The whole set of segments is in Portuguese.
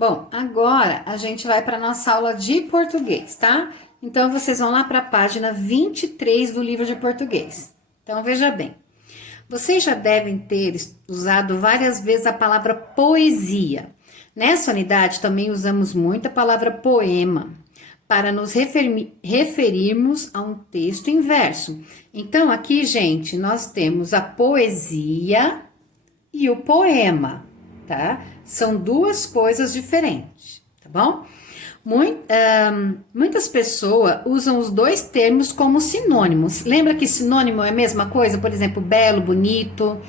Bom, agora a gente vai para nossa aula de português, tá? Então, vocês vão lá para a página 23 do livro de português. Então, veja bem. Vocês já devem ter usado várias vezes a palavra poesia. Nessa unidade também usamos muito a palavra poema para nos referirmos a um texto em verso. Então, aqui, gente, nós temos a poesia e o poema, tá? São duas coisas diferentes, tá bom? Muitas pessoas usam os dois termos como sinônimos. Lembra que sinônimo é a mesma coisa? Por exemplo, belo, bonito,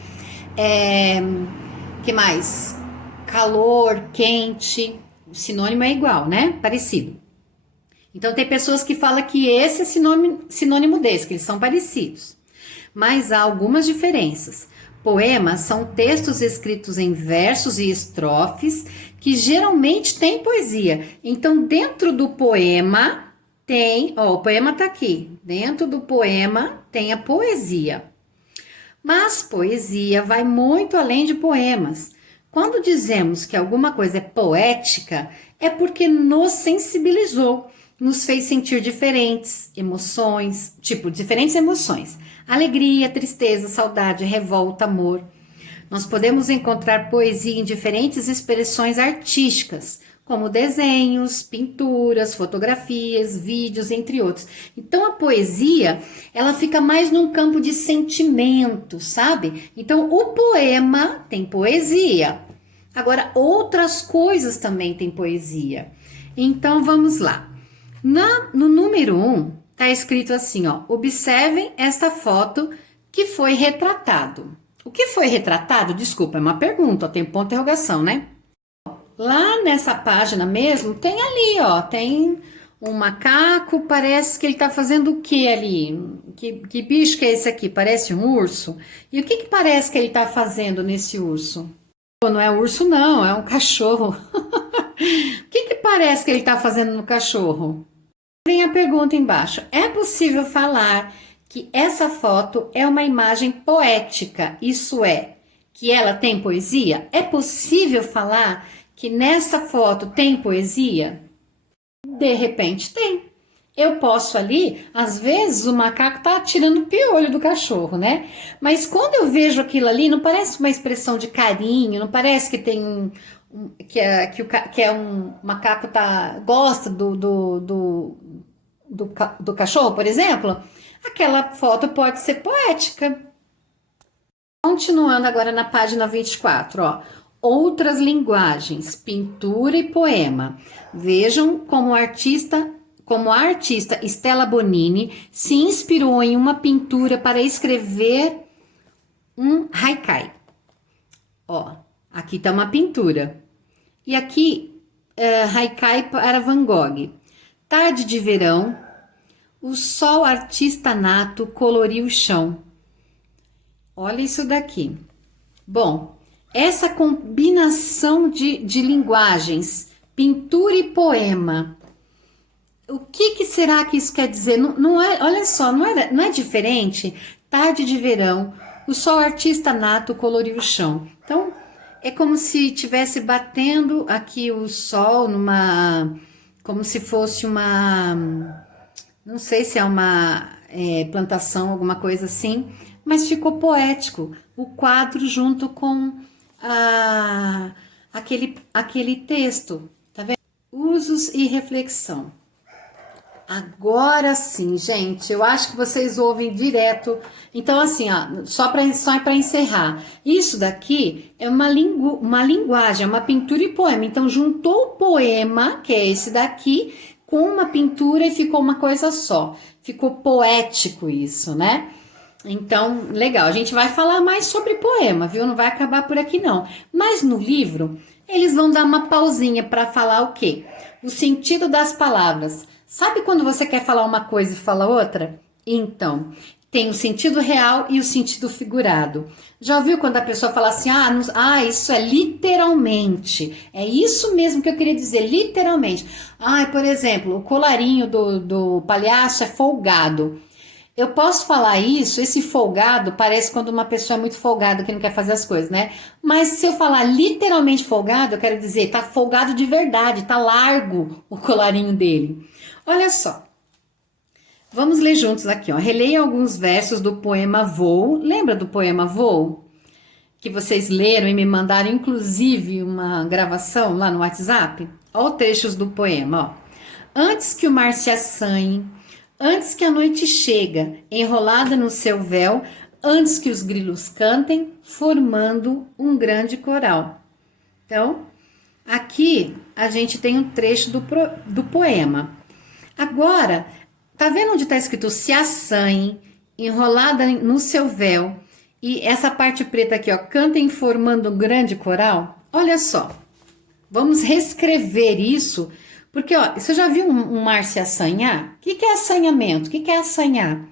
que mais? Calor, quente. O sinônimo é igual, né? Parecido. Então, tem pessoas que falam que esse é sinônimo desse, que eles são parecidos. Mas há algumas diferenças. Poemas são textos escritos em versos e estrofes que geralmente têm poesia. Então, dentro do poema tem, ó, o poema tá aqui. Dentro do poema tem a poesia. Mas poesia vai muito além de poemas. Quando dizemos que alguma coisa é poética, é porque nos sensibilizou, nos fez sentir diferentes emoções, diferentes emoções. Alegria, tristeza, saudade, revolta, amor. Nós podemos encontrar poesia em diferentes expressões artísticas, como desenhos, pinturas, fotografias, vídeos, entre outros. Então a poesia, ela fica mais num campo de sentimento, sabe? Então o poema tem poesia. Agora outras coisas também têm poesia. Então vamos lá. No número 1, tá escrito assim, ó, observem esta foto que foi retratado. O que foi retratado? Desculpa, é uma pergunta, ó, tem ponto de interrogação, né? Lá nessa página mesmo, tem ali, ó, tem um macaco, parece que ele tá fazendo o que ali? Que bicho que é esse aqui? Parece um urso? E o que parece que ele tá fazendo nesse urso? Não é urso não, é um cachorro. O que parece que ele tá fazendo no cachorro? Vem a pergunta embaixo. É possível falar que essa foto é uma imagem poética, isso é, que ela tem poesia? É possível falar que nessa foto tem poesia? De repente tem. Eu posso ali, às vezes o macaco tá tirando o piolho do cachorro, né? Mas quando eu vejo aquilo ali, não parece uma expressão de carinho, não parece que tem um macaco gosta do cachorro, por exemplo? Aquela foto pode ser poética. Continuando agora na página 24, ó. Outras linguagens, pintura e poema. Vejam como a artista Stella Bonini se inspirou em uma pintura para escrever um haikai. Ó, aqui tá uma pintura. E aqui, haikai para Van Gogh. Tarde de verão, o sol artista nato coloriu o chão. Olha isso daqui. Bom, essa combinação de linguagens, pintura e poema, o que será que isso quer dizer? Não é, olha só, não é diferente? Tarde de verão, o sol artista nato coloriu o chão. Então, é como se estivesse batendo aqui o sol como se fosse não sei se é uma plantação, alguma coisa assim, mas ficou poético. O quadro junto com aquele texto, tá vendo? Usos e reflexão. Agora sim, gente, eu acho que vocês ouvem direto. Então, assim, ó, só para encerrar, isso daqui é uma linguagem, é uma pintura e poema. Então, juntou o poema, que é esse daqui, com uma pintura e ficou uma coisa só. Ficou poético isso, né? Então, legal. A gente vai falar mais sobre poema, viu? Não vai acabar por aqui, não. Mas no livro, eles vão dar uma pausinha para falar o quê? O sentido das palavras. Sabe quando você quer falar uma coisa e fala outra? Então, tem o sentido real e o sentido figurado. Já ouviu quando a pessoa fala assim, isso é literalmente. É isso mesmo que eu queria dizer, literalmente. Por exemplo, o colarinho do palhaço é folgado. eu posso falar isso, esse folgado parece quando uma pessoa é muito folgada que não quer fazer as coisas, né? Mas se eu falar literalmente folgado, eu quero dizer, tá folgado de verdade, tá largo o colarinho dele. Olha só. Vamos ler juntos aqui, ó. Releia alguns versos do poema Voo. Lembra do poema Voo? Que vocês leram e me mandaram, inclusive, uma gravação lá no WhatsApp? Olha os trechos do poema, ó. Antes que o mar se assanhe, antes que a noite chega, enrolada no seu véu, antes que os grilos cantem, formando um grande coral. Então, aqui a gente tem um trecho do poema. Agora, tá vendo onde está escrito se assanhe, enrolada no seu véu, e essa parte preta aqui, ó, cantem formando um grande coral? Olha só, vamos reescrever isso, porque, ó, você já viu um mar se assanhar? O que é assanhamento? O que é assanhar?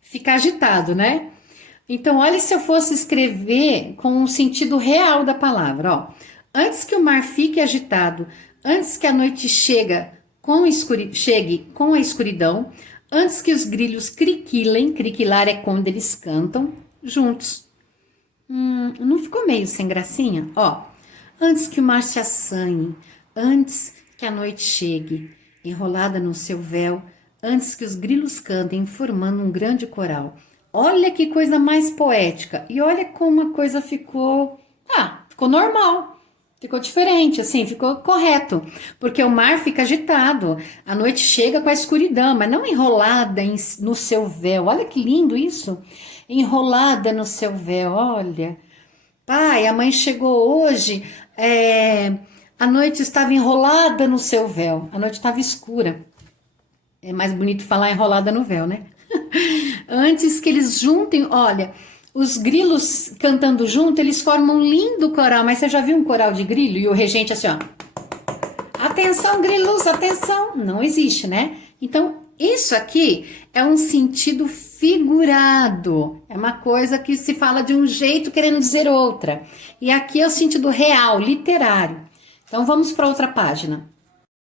Ficar agitado, né? Então, olha se eu fosse escrever com o sentido real da palavra, ó. Antes que o mar fique agitado, antes que a noite chegue com a escuridão, antes que os grilhos criquilem, criquilar é quando eles cantam, juntos. Não ficou meio sem gracinha? Ó, antes que o mar se assanhe, antes que a noite chegue, enrolada no seu véu, antes que os grilos cantem, formando um grande coral. Olha que coisa mais poética. E olha como a coisa ficou... ficou normal. Ficou diferente, assim, ficou correto. Porque o mar fica agitado. A noite chega com a escuridão, mas não enrolada no seu véu. Olha que lindo isso. Enrolada no seu véu, olha. Pai, a mãe chegou hoje, a noite estava enrolada no seu véu. A noite estava escura. É mais bonito falar enrolada no véu, né? Antes que eles juntem, olha, os grilos cantando junto, eles formam um lindo coral. Mas você já viu um coral de grilo? E o regente assim, ó. Atenção, grilos, atenção. Não existe, né? Então, isso aqui é um sentido figurado. É uma coisa que se fala de um jeito querendo dizer outra. E aqui é o sentido real, literário. Então, vamos para outra página.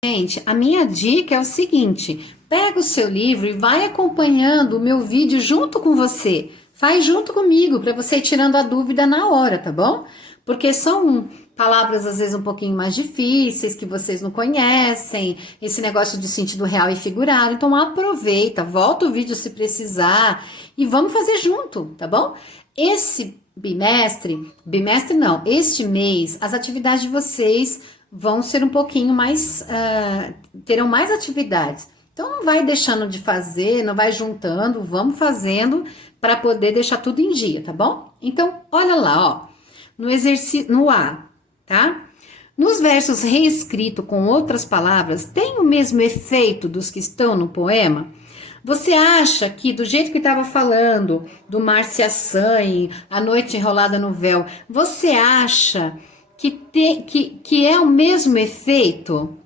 Gente, a minha dica é o seguinte: pega o seu livro e vai acompanhando o meu vídeo junto com você. Faz junto comigo para você ir tirando a dúvida na hora, tá bom? Porque são palavras às vezes um pouquinho mais difíceis, que vocês não conhecem, esse negócio de sentido real e figurado. Então aproveita, volta o vídeo se precisar e vamos fazer junto, tá bom? Este mês, as atividades de vocês vão ser um pouquinho mais, terão mais atividades. Então não vai deixando de fazer, não vai juntando, vamos fazendo para poder deixar tudo em dia, tá bom? Então, olha lá, ó, no exercício, no A, tá? Nos versos reescritos com outras palavras, tem o mesmo efeito dos que estão no poema? Você acha que, do jeito que estava falando, do mar se assanhe, a noite enrolada no véu, você acha que é o mesmo efeito?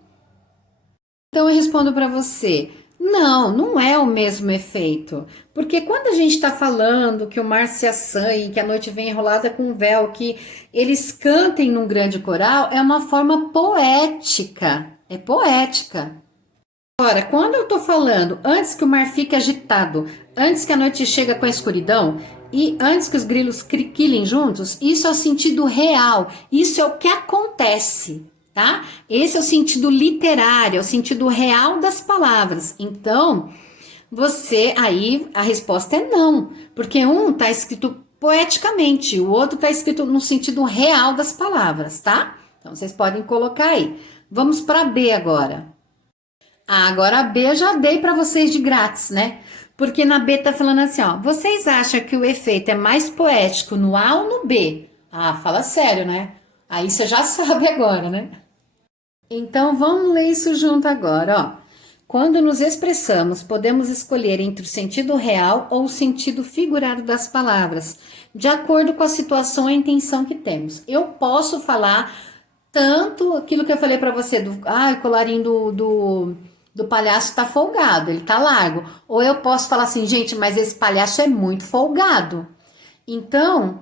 Então eu respondo para você, não é o mesmo efeito. Porque quando a gente está falando que o mar se assanhe, que a noite vem enrolada com um véu, que eles cantem num grande coral, é uma forma poética. É poética. Agora, quando eu tô falando antes que o mar fique agitado, antes que a noite chega com a escuridão e antes que os grilos criquilem juntos, isso é o sentido real, isso é o que acontece, tá? Esse é o sentido literário, é o sentido real das palavras. Então, aí a resposta é não, porque um tá escrito poeticamente, o outro tá escrito no sentido real das palavras, tá? Então, vocês podem colocar aí. Vamos para B agora. Agora a B eu já dei para vocês de grátis, né? Porque na B tá falando assim, ó. Vocês acham que o efeito é mais poético no A ou no B? Fala sério, né? Aí você já sabe agora, né? Então vamos ler isso junto agora, ó. Quando nos expressamos, podemos escolher entre o sentido real ou o sentido figurado das palavras, de acordo com a situação e a intenção que temos. Eu posso falar tanto aquilo que eu falei para você, o colarinho do palhaço tá folgado, ele tá largo. Ou eu posso falar assim, gente, mas esse palhaço é muito folgado. Então,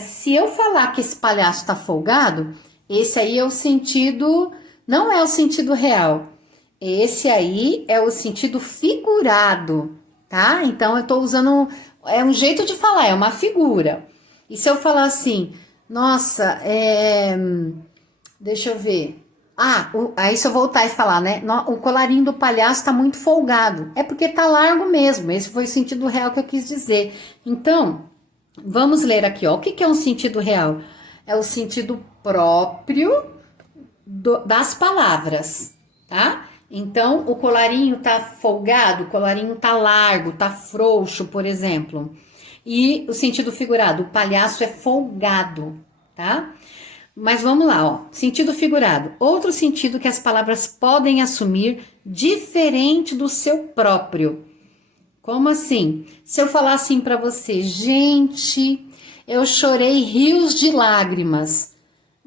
se eu falar que esse palhaço tá folgado, esse aí é o sentido, não é o sentido real. Esse aí é o sentido figurado, tá? Então eu tô usando, é um jeito de falar, é uma figura. E se eu falar assim, nossa, deixa eu ver. Aí se eu voltar e falar, né? O colarinho do palhaço tá muito folgado. É porque tá largo mesmo. Esse foi o sentido real que eu quis dizer. Então, vamos ler aqui, ó. O que é um sentido real? É o sentido próprio das palavras, tá? Então, o colarinho tá folgado, o colarinho tá largo, tá frouxo, por exemplo. E o sentido figurado, o palhaço é folgado, tá? Mas vamos lá, ó. Sentido figurado. Outro sentido que as palavras podem assumir diferente do seu próprio. Como assim? Se eu falar assim para você, gente, eu chorei rios de lágrimas.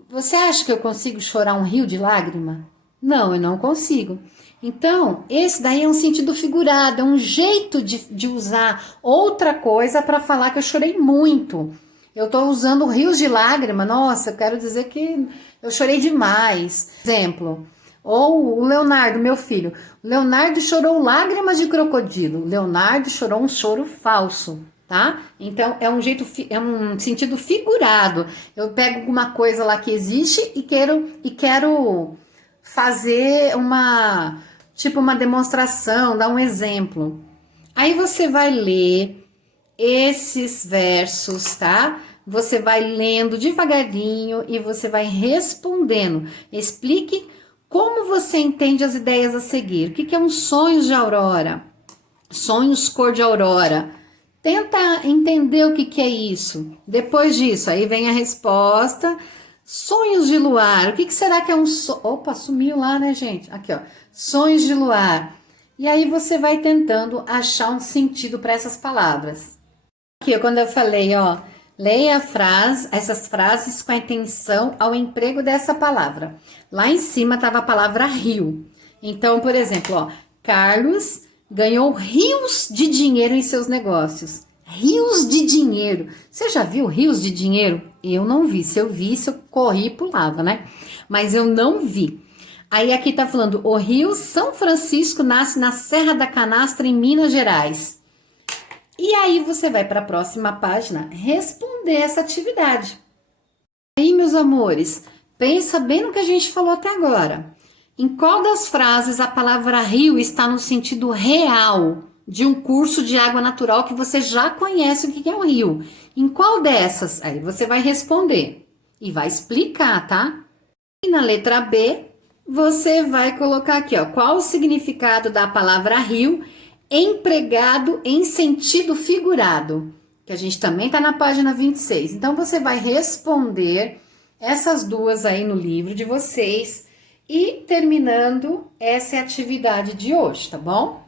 Você acha que eu consigo chorar um rio de lágrima? Não, eu não consigo. Então, esse daí é um sentido figurado, é um jeito de usar outra coisa para falar que eu chorei muito. Eu estou usando rios de lágrima, nossa, eu quero dizer que eu chorei demais. Exemplo, ou o Leonardo, meu filho. O Leonardo chorou lágrimas de crocodilo. O Leonardo chorou um choro falso, tá? Então é um jeito, é um sentido figurado. Eu pego alguma coisa lá que existe e quero fazer uma demonstração, dar um exemplo. Aí você vai ler esses versos, tá? Você vai lendo devagarinho e você vai respondendo. Explique como você entende as ideias a seguir. O que é um sonhos de aurora? Sonhos cor de aurora. Tenta entender o que é isso. Depois disso, aí vem a resposta. Sonhos de luar. O que será que é um sonho? Opa, sumiu lá, né, gente? Aqui, ó. Sonhos de luar. E aí você vai tentando achar um sentido para essas palavras. Aqui, quando eu falei, ó, leia essas frases com atenção ao emprego dessa palavra. Lá em cima estava a palavra rio. Então, por exemplo, ó, Carlos ganhou rios de dinheiro em seus negócios. Rios de dinheiro. Você já viu rios de dinheiro? Eu não vi. Se eu visse, eu corri e pulava, né? Mas eu não vi. Aí aqui tá falando, o rio São Francisco nasce na Serra da Canastra, em Minas Gerais. E aí você vai para a próxima página responder essa atividade. Aí, meus amores, pensa bem no que a gente falou até agora. Em qual das frases a palavra rio está no sentido real de um curso de água natural que você já conhece o que é um rio? Em qual dessas? Aí você vai responder e vai explicar, tá? E na letra B, você vai colocar aqui, ó, qual o significado da palavra rio empregado em sentido figurado, que a gente também tá na página 26. Então, você vai responder essas duas aí no livro de vocês e terminando essa atividade de hoje, tá bom?